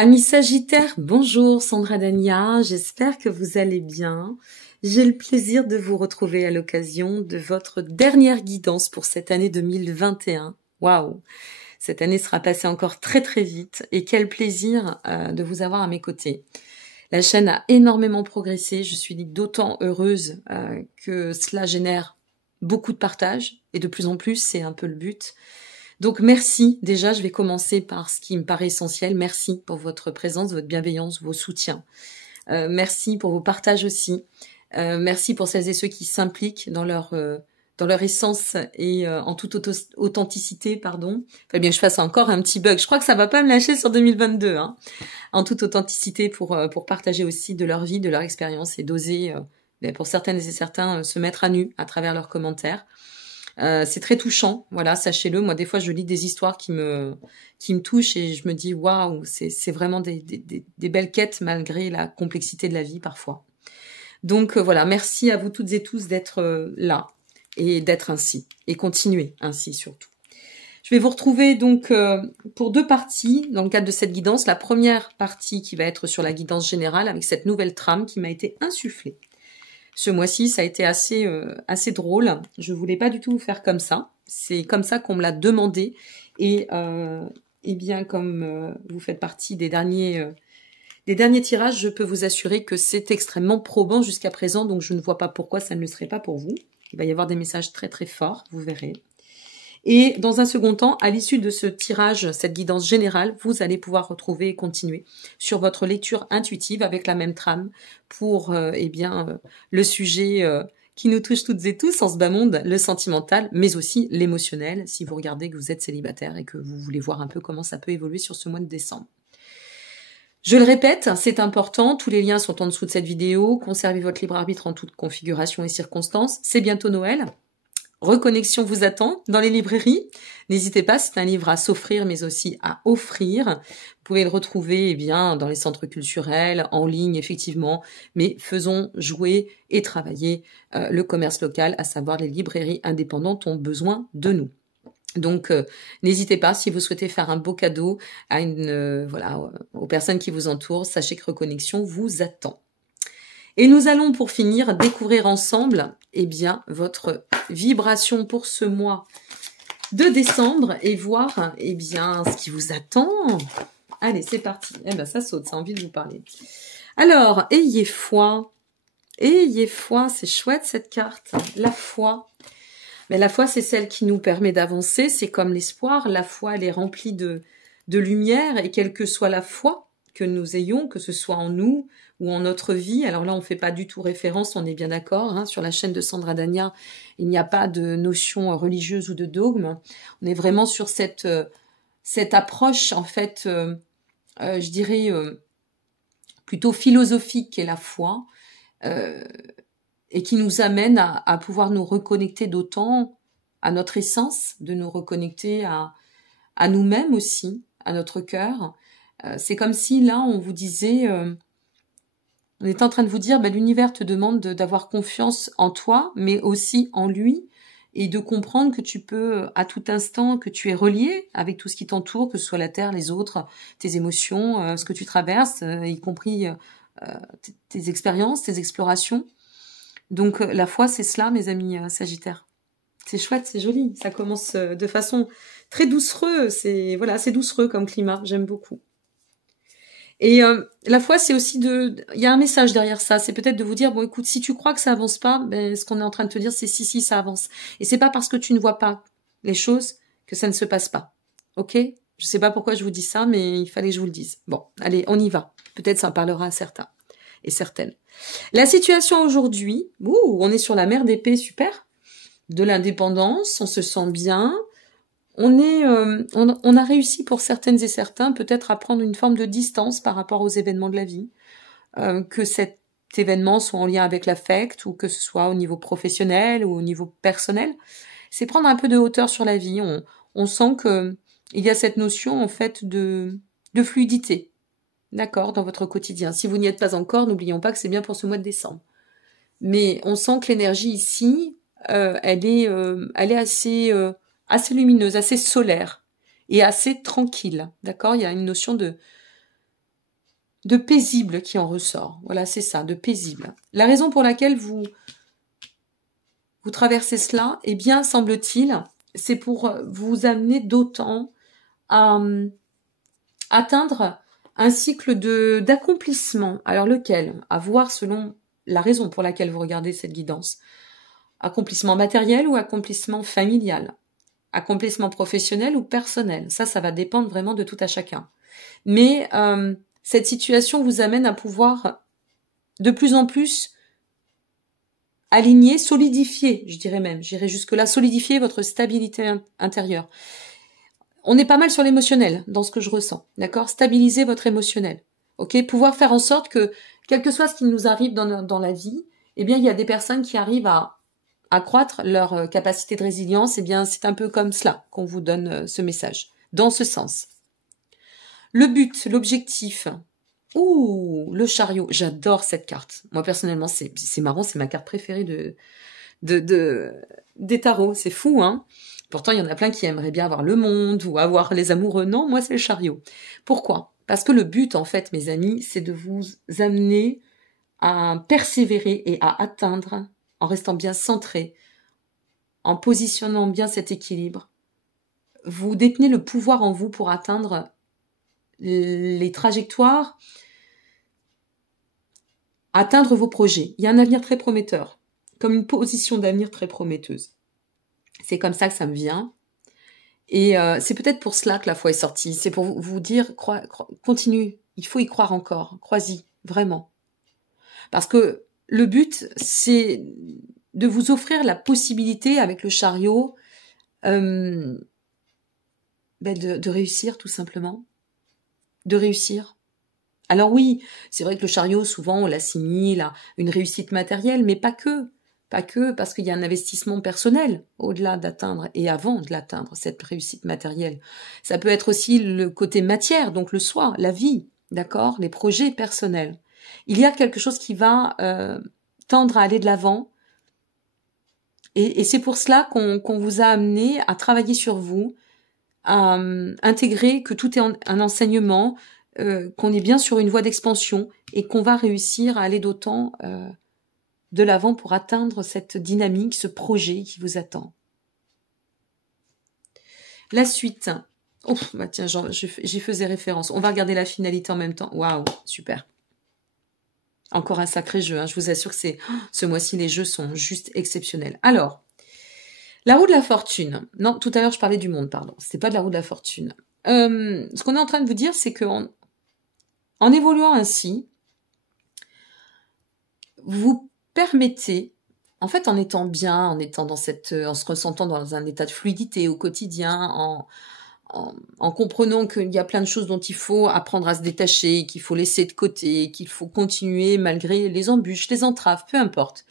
Amis Sagittaires, bonjour Sandra Dania, j'espère que vous allez bien. J'ai le plaisir de vous retrouver à l'occasion de votre dernière guidance pour cette année 2021. Waouh, cette année sera passée encore très très vite et quel plaisir de vous avoir à mes côtés. La chaîne a énormément progressé, je suis d'autant heureuse que cela génère beaucoup de partage et de plus en plus, c'est un peu le but. Donc merci, déjà je vais commencer par ce qui me paraît essentiel, merci pour votre présence, votre bienveillance, vos soutiens. Merci pour vos partages aussi, merci pour celles et ceux qui s'impliquent dans leur essence et en toute authenticité, pardon. Fallait bien que je fasse encore un petit bug, je crois que ça va pas me lâcher sur 2022, hein. En toute authenticité pour partager aussi de leur vie, de leur expérience et d'oser, pour certaines et certains, se mettre à nu à travers leurs commentaires. C'est très touchant, voilà, sachez-le. Moi, des fois, je lis des histoires qui me touchent et je me dis waouh, c'est vraiment des belles quêtes malgré la complexité de la vie parfois. Donc voilà, merci à vous toutes et tous d'être là et d'être ainsi et continuer ainsi surtout. Je vais vous retrouver donc pour deux parties dans le cadre de cette guidance. La première partie qui va être sur la guidance générale avec cette nouvelle trame qui m'a été insufflée. Ce mois-ci, ça a été assez drôle. Je voulais pas du tout vous faire comme ça. C'est comme ça qu'on me l'a demandé. Et bien, comme vous faites partie des derniers tirages, je peux vous assurer que c'est extrêmement probant jusqu'à présent. Donc, je ne vois pas pourquoi ça ne le serait pas pour vous. Il va y avoir des messages très très forts, vous verrez. Et dans un second temps, à l'issue de ce tirage, cette guidance générale, vous allez pouvoir retrouver et continuer sur votre lecture intuitive avec la même trame pour le sujet qui nous touche toutes et tous en ce bas monde, le sentimental, mais aussi l'émotionnel, si vous regardez que vous êtes célibataire et que vous voulez voir un peu comment ça peut évoluer sur ce mois de décembre. Je le répète, c'est important, tous les liens sont en dessous de cette vidéo, conservez votre libre arbitre en toute configuration et circonstances, c'est bientôt Noël. Reconnexion vous attend dans les librairies. N'hésitez pas, c'est un livre à s'offrir, mais aussi à offrir. Vous pouvez le retrouver dans les centres culturels, en ligne, effectivement. Mais faisons jouer et travailler le commerce local, à savoir les librairies indépendantes ont besoin de nous. Donc, n'hésitez pas, si vous souhaitez faire un beau cadeau à aux personnes qui vous entourent, sachez que Reconnexion vous attend. Et nous allons pour finir découvrir ensemble votre vibration pour ce mois de décembre et voir ce qui vous attend. Allez, c'est parti. Ça saute, ça a envie de vous parler. Alors, ayez foi. Ayez foi, c'est chouette cette carte. La foi. Mais la foi, c'est celle qui nous permet d'avancer. C'est comme l'espoir. La foi, elle est remplie de lumière et quelle que soit la foi que nous ayons, que ce soit en nous ou en notre vie. Alors là, on ne fait pas du tout référence, on est bien d'accord. Hein, sur la chaîne de Sandra Dania, il n'y a pas de notion religieuse ou de dogme. On est vraiment sur cette approche, en fait, je dirais, plutôt philosophique qu'est la foi, et qui nous amène à pouvoir nous reconnecter d'autant à notre essence, de nous reconnecter à nous-mêmes aussi, à notre cœur. C'est comme si là, on vous disait... on est en train de vous dire, l'univers te demande d'avoir confiance en toi, mais aussi en lui, et de comprendre que tu peux, à tout instant, que tu es relié avec tout ce qui t'entoure, que ce soit la terre, les autres, tes émotions, ce que tu traverses, y compris tes expériences, tes explorations. Donc la foi, c'est cela, mes amis Sagittaires. C'est chouette, c'est joli. Ça commence de façon très doucereuse. C'est doucereux comme climat. J'aime beaucoup. Et la foi, c'est aussi il y a un message derrière ça. C'est peut-être de vous dire, bon, écoute, si tu crois que ça avance pas, ce qu'on est en train de te dire, c'est si, ça avance. Et c'est pas parce que tu ne vois pas les choses que ça ne se passe pas. Ok? Je sais pas pourquoi je vous dis ça, mais il fallait que je vous le dise. Bon, allez, on y va. Peut-être ça en parlera à certains et certaines. La situation aujourd'hui, on est sur la mer d'épée, super. De l'indépendance, on se sent bien. On a réussi pour certaines et certains peut-être à prendre une forme de distance par rapport aux événements de la vie, que cet événement soit en lien avec l'affect ou que ce soit au niveau professionnel ou au niveau personnel. C'est prendre un peu de hauteur sur la vie. On sent que il y a cette notion en fait de fluidité, d'accord, dans votre quotidien. Si vous n'y êtes pas encore, n'oublions pas que c'est bien pour ce mois de décembre. Mais on sent que l'énergie ici, elle est assez lumineuse, assez solaire et assez tranquille, d'accord. Il y a une notion de de paisible qui en ressort. Voilà, c'est ça, de paisible. La raison pour laquelle vous traversez cela, eh bien, semble-t-il, c'est pour vous amener d'autant à atteindre un cycle d'accomplissement. Alors lequel? À voir selon la raison pour laquelle vous regardez cette guidance. Accomplissement matériel ou accomplissement familial? Accomplissement professionnel ou personnel? Ça va dépendre vraiment de tout à chacun. Mais cette situation vous amène à pouvoir de plus en plus aligner, solidifier, je dirais même, j'irai jusque-là, solidifier votre stabilité intérieure. On est pas mal sur l'émotionnel, dans ce que je ressens, d'accord? Stabiliser votre émotionnel, ok? Pouvoir faire en sorte que, quel que soit ce qui nous arrive dans la vie, eh bien, il y a des personnes qui arrivent à accroître leur capacité de résilience. Eh bien, c'est un peu comme cela qu'on vous donne ce message, dans ce sens. Le but, l'objectif. Ouh, le chariot. J'adore cette carte. Moi, personnellement, c'est marrant, c'est ma carte préférée des tarots. C'est fou, hein? Pourtant, il y en a plein qui aimeraient bien avoir le monde ou avoir les amoureux. Non, moi, c'est le chariot. Pourquoi? Parce que le but, en fait, mes amis, c'est de vous amener à persévérer et à atteindre, en restant bien centré, en positionnant bien cet équilibre. Vous détenez le pouvoir en vous pour atteindre les trajectoires, atteindre vos projets. Il y a un avenir très prometteur, comme une position d'avenir très prometteuse. C'est comme ça que ça me vient. Et c'est peut-être pour cela que la foi est sortie. C'est pour vous dire, continue, il faut y croire encore, crois-y, vraiment. Parce que le but, c'est de vous offrir la possibilité, avec le chariot, de réussir, tout simplement. De réussir. Alors oui, c'est vrai que le chariot, souvent, on l'assimile à une réussite matérielle, mais pas que. Pas que, parce qu'il y a un investissement personnel au-delà d'atteindre et avant de l'atteindre, cette réussite matérielle. Ça peut être aussi le côté matière, donc le soi, la vie, d'accord, les projets personnels. Il y a quelque chose qui va tendre à aller de l'avant, et c'est pour cela qu'on vous a amené à travailler sur vous, à intégrer que tout est un enseignement, qu'on est bien sur une voie d'expansion et qu'on va réussir à aller d'autant de l'avant pour atteindre cette dynamique, ce projet qui vous attend. La suite. Oh, bah tiens, j'y faisais référence. On va regarder la finalité en même temps. Waouh, super. Encore un sacré jeu, hein. Je vous assure que ce mois-ci, les jeux sont juste exceptionnels. Alors, la roue de la fortune. Non, tout à l'heure, je parlais du monde, pardon. C'était pas de la roue de la fortune. Ce qu'on est en train de vous dire, c'est qu'en évoluant ainsi, vous permettez, en fait, en étant bien, en se ressentant dans un état de fluidité au quotidien, en comprenant qu'il y a plein de choses dont il faut apprendre à se détacher, qu'il faut laisser de côté, qu'il faut continuer malgré les embûches, les entraves, peu importe.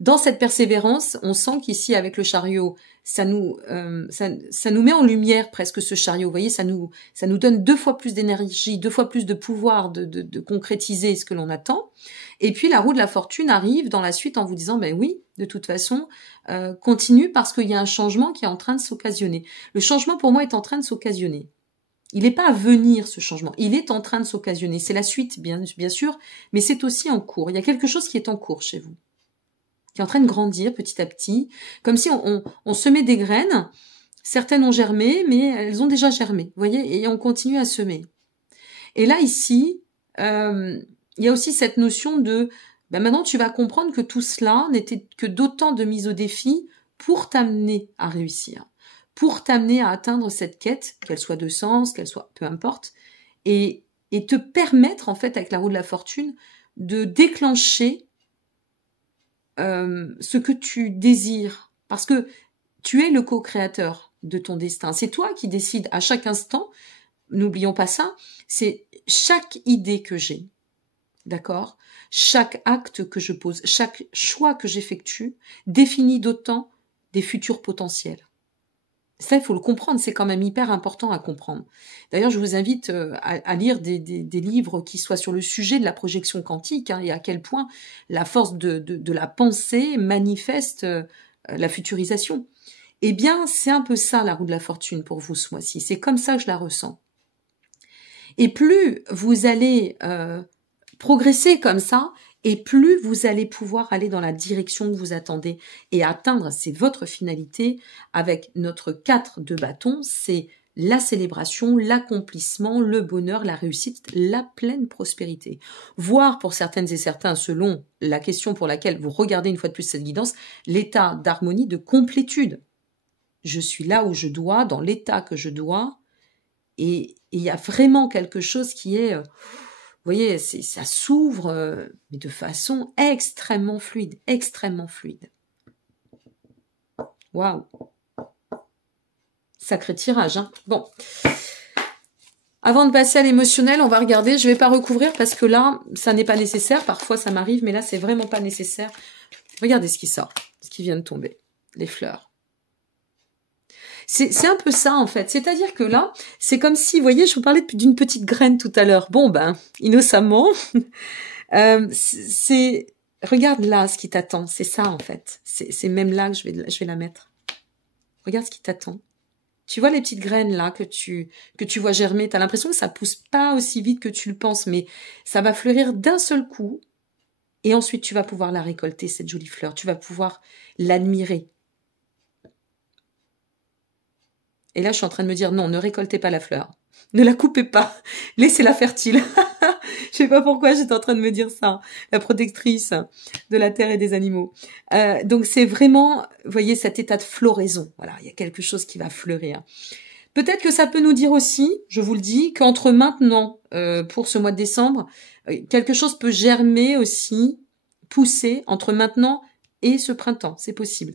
Dans cette persévérance, on sent qu'ici, avec le chariot, ça nous met en lumière presque ce chariot. Vous voyez, ça nous donne 2 fois plus d'énergie, 2 fois plus de pouvoir de concrétiser ce que l'on attend. Et puis la roue de la fortune arrive dans la suite en vous disant, ben oui, de toute façon, continue parce qu'il y a un changement qui est en train de s'occasionner. Le changement pour moi est en train de s'occasionner. Il n'est pas à venir, ce changement. Il est en train de s'occasionner. C'est la suite, bien sûr, mais c'est aussi en cours. Il y a quelque chose qui est en cours chez vous, qui est en train de grandir petit à petit, comme si on semait des graines. Certaines ont germé, mais elles ont déjà germé, vous voyez, et on continue à semer. Et là, ici, il y a aussi cette notion de, maintenant tu vas comprendre que tout cela n'était que d'autant de mise au défi pour t'amener à réussir, pour t'amener à atteindre cette quête, qu'elle soit de sens, qu'elle soit, peu importe, et te permettre, en fait, avec la roue de la fortune, de déclencher ce que tu désires, parce que tu es le co-créateur de ton destin. C'est toi qui décides à chaque instant. N'oublions pas ça. C'est chaque idée que j'ai, d'accord, chaque acte que je pose, chaque choix que j'effectue définit d'autant des futurs potentiels. Ça, il faut le comprendre, c'est quand même hyper important à comprendre. D'ailleurs, je vous invite à lire des livres qui soient sur le sujet de la projection quantique, hein, et à quel point la force de la pensée manifeste la futurisation. Eh bien, c'est un peu ça, la roue de la fortune pour vous ce mois-ci. C'est comme ça que je la ressens. Et plus vous allez progresser comme ça, et plus vous allez pouvoir aller dans la direction que vous attendez et atteindre, c'est votre finalité, avec notre 4 de bâton, c'est la célébration, l'accomplissement, le bonheur, la réussite, la pleine prospérité. Voire pour certaines et certains, selon la question pour laquelle vous regardez une fois de plus cette guidance, l'état d'harmonie, de complétude. Je suis là où je dois, dans l'état que je dois, et il y a vraiment quelque chose qui est... vous voyez, ça s'ouvre, mais de façon extrêmement fluide, extrêmement fluide. Waouh! Sacré tirage, hein. Bon. Avant de passer à l'émotionnel, on va regarder. Je vais pas recouvrir parce que là, ça n'est pas nécessaire. Parfois, ça m'arrive, mais là, c'est vraiment pas nécessaire. Regardez ce qui sort, ce qui vient de tomber. Les fleurs. C'est un peu ça, en fait. C'est-à-dire que là, c'est comme si, vous voyez, je vous parlais d'une petite graine tout à l'heure. Bon, ben, innocemment, regarde là ce qui t'attend. C'est ça, en fait. C'est même là que je vais la mettre. Regarde ce qui t'attend. Tu vois les petites graines là que tu vois germer. Tu as l'impression que ça pousse pas aussi vite que tu le penses, mais ça va fleurir d'un seul coup. Et ensuite, tu vas pouvoir la récolter, cette jolie fleur. Tu vas pouvoir l'admirer. Et là, je suis en train de me dire, non, ne récoltez pas la fleur. Ne la coupez pas. Laissez-la fertile. Je sais pas pourquoi j'étais en train de me dire ça. La protectrice de la terre et des animaux. Donc, c'est vraiment, vous voyez, cet état de floraison. Voilà, il y a quelque chose qui va fleurir. Peut-être que ça peut nous dire aussi, je vous le dis, qu'entre maintenant, pour ce mois de décembre, quelque chose peut germer aussi, pousser entre maintenant et ce printemps. C'est possible.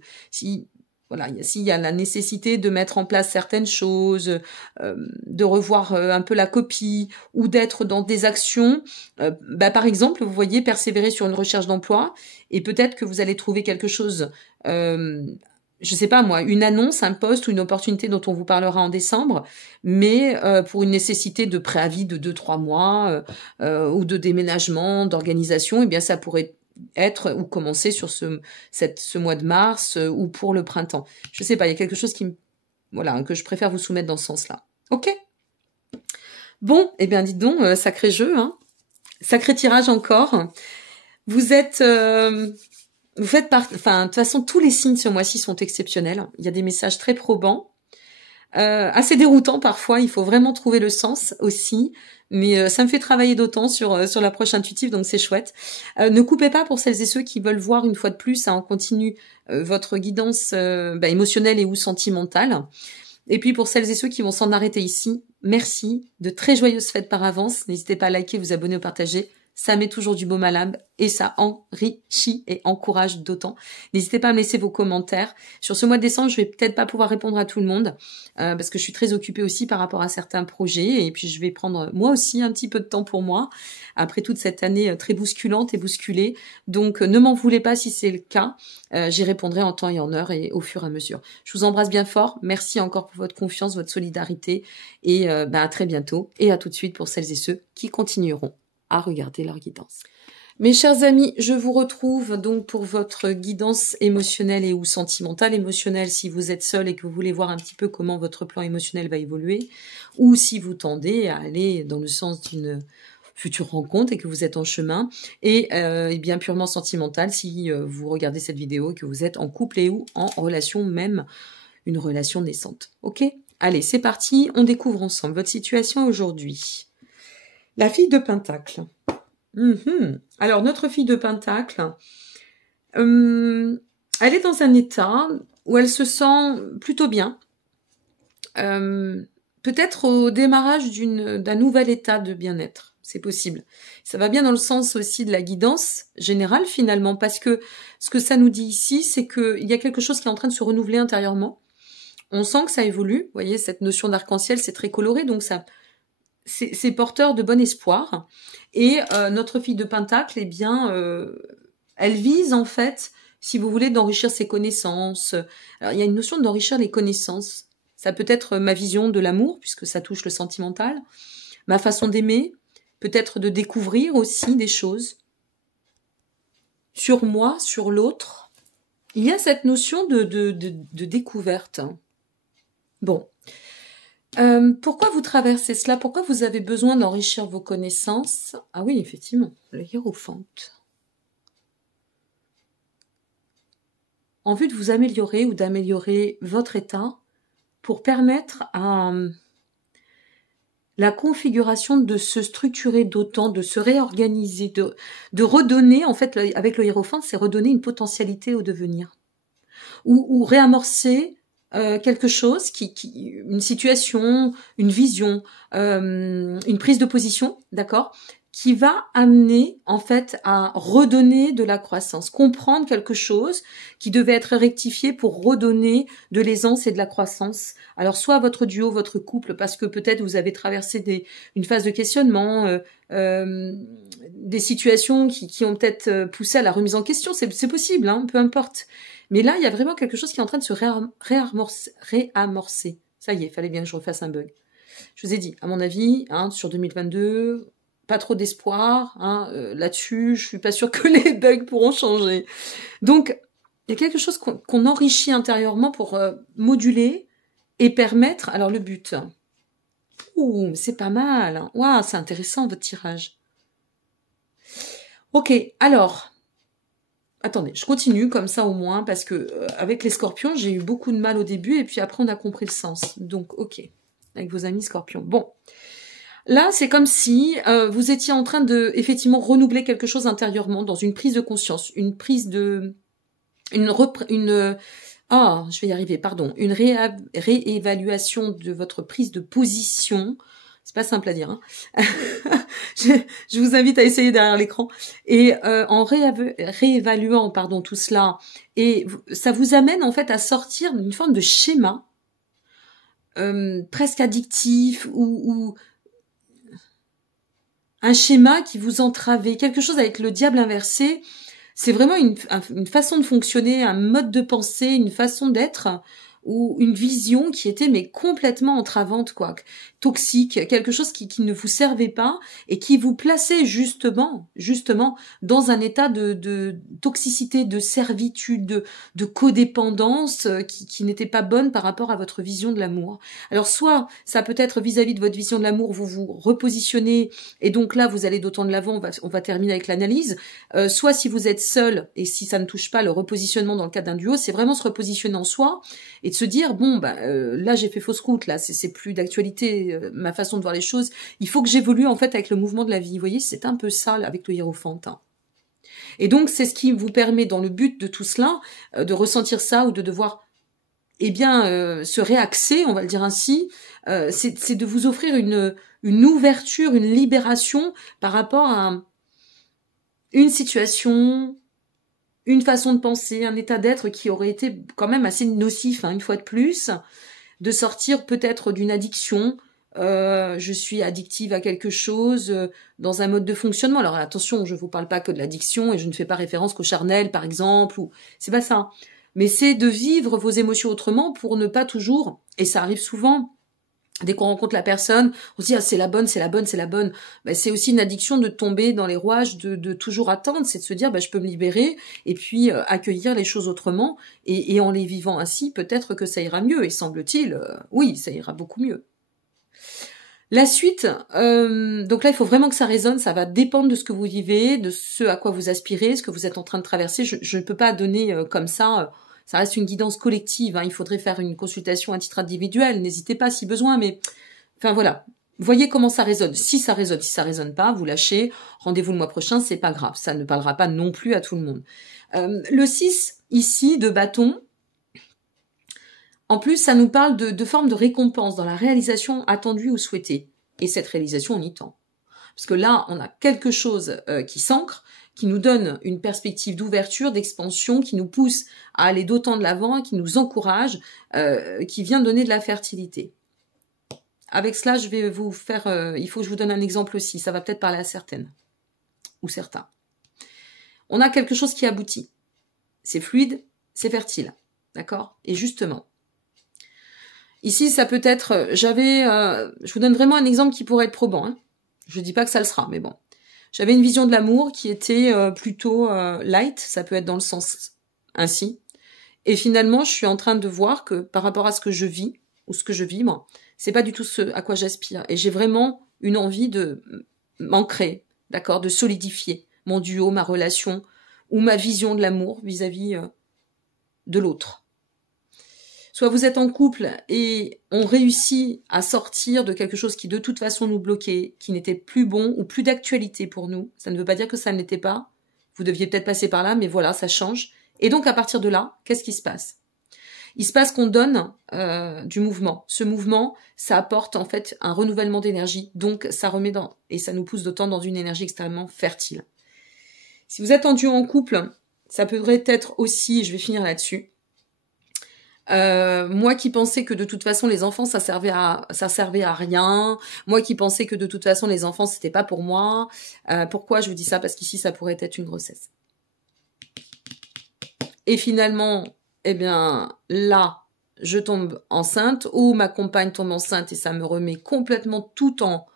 Voilà, s'il y a la nécessité de mettre en place certaines choses, de revoir un peu la copie ou d'être dans des actions, par exemple, vous voyez, persévérer sur une recherche d'emploi et peut-être que vous allez trouver quelque chose, je sais pas moi, une annonce, un poste ou une opportunité dont on vous parlera en décembre, mais pour une nécessité de préavis de 2-3 mois ou de déménagement, d'organisation, eh bien ça pourrait être ou commencer sur ce mois de mars ou pour le printemps. Je sais pas, il y a quelque chose que je préfère vous soumettre dans ce sens-là. Ok? Bon, eh bien dites donc, sacré jeu, hein. Sacré tirage encore. Vous êtes... vous faites de toute façon, tous les signes ce mois-ci sont exceptionnels. Il y a des messages très probants. Assez déroutant parfois, il faut vraiment trouver le sens aussi, mais ça me fait travailler d'autant sur l'approche intuitive, donc c'est chouette. Ne coupez pas pour celles et ceux qui veulent voir une fois de plus en continu votre guidance émotionnelle et ou sentimentale. Et puis pour celles et ceux qui vont s'en arrêter ici, merci, de très joyeuses fêtes par avance. N'hésitez pas à liker, vous abonner ou partager. Ça met toujours du baume à l'âme et ça enrichit et encourage d'autant. N'hésitez pas à me laisser vos commentaires. Sur ce mois de décembre, je vais peut-être pas pouvoir répondre à tout le monde parce que je suis très occupée aussi par rapport à certains projets et puis je vais prendre moi aussi un petit peu de temps pour moi après toute cette année très bousculante et bousculée. Donc ne m'en voulez pas si c'est le cas. J'y répondrai en temps et en heure et au fur et à mesure. Je vous embrasse bien fort. Merci encore pour votre confiance, votre solidarité et à très bientôt et à tout de suite pour celles et ceux qui continueront à regarder leur guidance. Mes chers amis, je vous retrouve donc pour votre guidance émotionnelle et ou sentimentale. Émotionnelle si vous êtes seul et que vous voulez voir un petit peu comment votre plan émotionnel va évoluer, ou si vous tendez à aller dans le sens d'une future rencontre et que vous êtes en chemin, et bien purement sentimentale si vous regardez cette vidéo et que vous êtes en couple et ou en relation, même une relation naissante. Ok ? Allez, c'est parti, on découvre ensemble votre situation aujourd'hui. La fille de Pentacle. Alors, notre fille de Pentacle, elle est dans un état où elle se sent plutôt bien. Peut-être au démarrage d'un nouvel état de bien-être. C'est possible. Ça va bien dans le sens aussi de la guidance générale, finalement, parce que ce que ça nous dit ici, c'est qu'il y a quelque chose qui est en train de se renouveler intérieurement. On sent que ça évolue. Vous voyez, cette notion d'arc-en-ciel, c'est très coloré, donc c'est porteur de bon espoir. Et notre fille de Pentacle, eh bien, elle vise en fait, si vous voulez, d'enrichir ses connaissances. Alors, il y a une notion d'enrichir les connaissances. Ça peut être ma vision de l'amour, puisque ça touche le sentimental, ma façon d'aimer, peut-être de découvrir aussi des choses sur moi, sur l'autre. Il y a cette notion de découverte. Bon. Pourquoi vous traversez cela? Pourquoi vous avez besoin d'enrichir vos connaissances? Ah oui, effectivement, le hiérophante. En vue de vous améliorer ou d'améliorer votre état pour permettre à la configuration de se structurer d'autant, de se réorganiser, de redonner, en fait, avec le hiérophante, c'est redonner une potentialité au devenir. Ou réamorcer quelque chose, une situation, une vision, une prise de position, d'accord, qui va amener en fait à redonner de la croissance, comprendre quelque chose qui devait être rectifié pour redonner de l'aisance et de la croissance. Alors soit votre duo, votre couple, parce que peut-être vous avez traversé une phase de questionnement, des situations qui ont peut-être poussé à la remise en question, c'est possible, hein, peu importe. Mais là, il y a vraiment quelque chose qui est en train de se réamorcer. Ça y est, il fallait bien que je refasse un bug. Je vous ai dit, à mon avis, hein, sur 2022, pas trop d'espoir hein, là-dessus. Je suis pas sûre que les bugs pourront changer. Donc, il y a quelque chose qu'on enrichit intérieurement pour moduler et permettre... Alors, le but... Ouh, c'est pas mal. Waouh, c'est intéressant, votre tirage. Ok, alors... Attendez, je continue comme ça au moins, parce que avec les scorpions, j'ai eu beaucoup de mal au début, et puis après, on a compris le sens. Donc, ok, avec vos amis scorpions. Bon, là, c'est comme si vous étiez en train de, effectivement, renouveler quelque chose intérieurement, dans une prise de conscience, une prise de... je vais y arriver, pardon. Une réévaluation de votre prise de position. C'est pas simple à dire. Hein. je vous invite à essayer derrière l'écran. Et en réévaluant tout cela, et ça vous amène en fait à sortir d'une forme de schéma presque addictif ou un schéma qui vous entravait, quelque chose avec le diable inversé. C'est vraiment une façon de fonctionner, un mode de pensée, une façon d'être ou une vision qui était mais complètement entravante, quoi, toxique, quelque chose qui ne vous servait pas et qui vous plaçait justement dans un état de toxicité, de servitude, de codépendance qui n'était pas bonne par rapport à votre vision de l'amour. Alors soit ça peut être vis-à-vis de votre vision de l'amour, vous vous repositionnez et donc là vous allez d'autant de l'avant, on va terminer avec l'analyse, soit si vous êtes seul et si ça ne touche pas le repositionnement dans le cadre d'un duo, c'est vraiment se repositionner en soi et de se dire bon là j'ai fait fausse route, là c'est plus d'actualité ma façon de voir les choses, il faut que j'évolue en fait avec le mouvement de la vie. Vous voyez, c'est un peu ça là, avec le hiérophante. Hein. Et donc c'est ce qui vous permet dans le but de tout cela de ressentir ça ou de devoir se réaxer, on va le dire ainsi, c'est de vous offrir une ouverture, une libération par rapport à une situation, une façon de penser, un état d'être qui aurait été quand même assez nocif, hein, une fois de plus, de sortir peut-être d'une addiction. Je suis addictive à quelque chose dans un mode de fonctionnement. Alors attention, je vous parle pas que de l'addiction et je ne fais pas référence qu'au charnel, par exemple, ou c'est pas ça. Mais c'est de vivre vos émotions autrement pour ne pas toujours, et ça arrive souvent, dès qu'on rencontre la personne, on se dit « Ah, c'est la bonne, c'est la bonne, c'est la bonne ». C'est aussi une addiction de tomber dans les rouages, de toujours attendre, c'est de se dire « Je peux me libérer » et puis accueillir les choses autrement. Et en les vivant ainsi, peut-être que ça ira mieux. Et semble-t-il, oui, ça ira beaucoup mieux. La suite, donc là, il faut vraiment que ça résonne, ça va dépendre de ce que vous vivez, de ce à quoi vous aspirez, ce que vous êtes en train de traverser. Je ne peux pas donner comme ça... Ça reste une guidance collective, hein. Il faudrait faire une consultation à titre individuel, n'hésitez pas si besoin, mais enfin voilà, voyez comment ça résonne. Si ça résonne pas, vous lâchez, rendez-vous le mois prochain, c'est pas grave, ça ne parlera pas non plus à tout le monde. Le 6, ici, de bâton, en plus, ça nous parle de forme de récompense dans la réalisation attendue ou souhaitée. Et cette réalisation, on y tend. Parce que là, on a quelque chose qui s'ancre, qui nous donne une perspective d'ouverture, d'expansion, qui nous pousse à aller d'autant de l'avant, qui nous encourage, qui vient donner de la fertilité. Avec cela, je vais vous faire... il faut que je vous donne un exemple aussi, ça va peut-être parler à certaines, ou certains. On a quelque chose qui aboutit. C'est fluide, c'est fertile, d'accord? Et justement, ici, ça peut être... je vous donne vraiment un exemple qui pourrait être probant, hein. Je dis pas que ça le sera, mais bon. J'avais une vision de l'amour qui était plutôt light, ça peut être dans le sens ainsi. Et finalement, je suis en train de voir que par rapport à ce que je vis, ou ce que je vibre, c'est pas du tout ce à quoi j'aspire. Et j'ai vraiment une envie de m'ancrer, d'accord, de solidifier mon duo, ma relation, ou ma vision de l'amour vis-à-vis de l'autre. Soit vous êtes en couple et on réussit à sortir de quelque chose qui de toute façon nous bloquait, qui n'était plus bon ou plus d'actualité pour nous. Ça ne veut pas dire que ça ne l'était pas. Vous deviez peut-être passer par là, mais voilà, ça change. Et donc à partir de là, qu'est-ce qui se passe? Il se passe qu'on donne du mouvement. Ce mouvement, ça apporte en fait un renouvellement d'énergie. Donc ça remet et ça nous pousse d'autant dans une énergie extrêmement fertile. Si vous êtes en duo en couple, ça pourrait être aussi, je vais finir là-dessus, moi qui pensais que de toute façon les enfants ça servait à rien, moi qui pensais que de toute façon les enfants c'était pas pour moi. Pourquoi je vous dis ça? Parce qu'ici ça pourrait être une grossesse. Et finalement, eh bien là, je tombe enceinte ou ma compagne tombe enceinte et ça me remet complètement tout en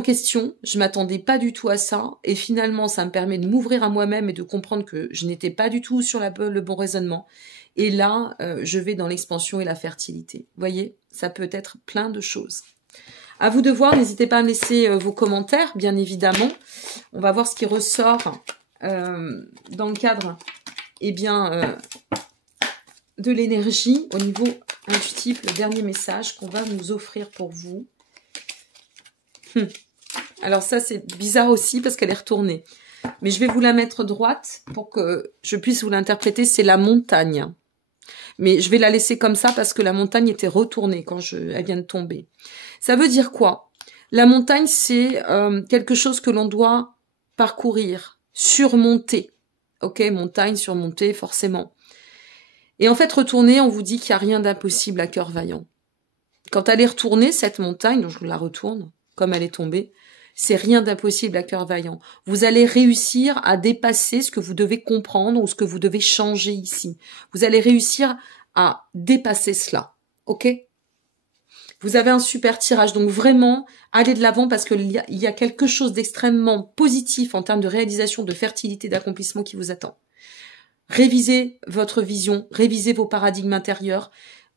question. Je m'attendais pas du tout à ça et finalement ça me permet de m'ouvrir à moi-même et de comprendre que je n'étais pas du tout sur le bon raisonnement. Et là, je vais dans l'expansion et la fertilité. Vous voyez, ça peut être plein de choses. À vous de voir, n'hésitez pas à me laisser vos commentaires, bien évidemment. On va voir ce qui ressort dans le cadre de l'énergie au niveau intuitif, le dernier message qu'on va nous offrir pour vous. Alors ça, c'est bizarre aussi parce qu'elle est retournée. Mais je vais vous la mettre droite pour que je puisse vous l'interpréter. C'est la montagne. Mais je vais la laisser comme ça parce que la montagne était retournée quand elle vient de tomber. Ça veut dire quoi? La montagne, c'est quelque chose que l'on doit parcourir, surmonter. Ok, montagne, surmonter, forcément. Et en fait, retourner, on vous dit qu'il n'y a rien d'impossible à cœur vaillant. Quand elle est retournée, cette montagne, donc je vous la retourne, comme elle est tombée, c'est rien d'impossible à cœur vaillant. Vous allez réussir à dépasser ce que vous devez comprendre ou ce que vous devez changer ici. Vous allez réussir à dépasser cela. Ok? Vous avez un super tirage. Donc vraiment, allez de l'avant parce qu'il y a quelque chose d'extrêmement positif en termes de réalisation, de fertilité, d'accomplissement qui vous attend. Révisez votre vision, révisez vos paradigmes intérieurs,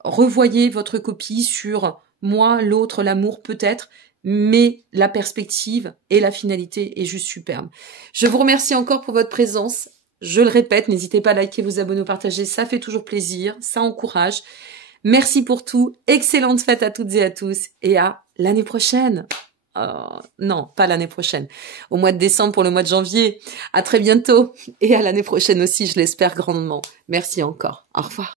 revoyez votre copie sur moi, l'autre, l'amour peut-être, mais la perspective et la finalité est juste superbe. Je vous remercie encore pour votre présence. Je le répète, n'hésitez pas à liker, vous abonner, partager, ça fait toujours plaisir, ça encourage. Merci pour tout, excellente fête à toutes et à tous et à l'année prochaine. Non, pas l'année prochaine, au mois de décembre pour le mois de janvier. À très bientôt et à l'année prochaine aussi, je l'espère grandement. Merci encore, au revoir.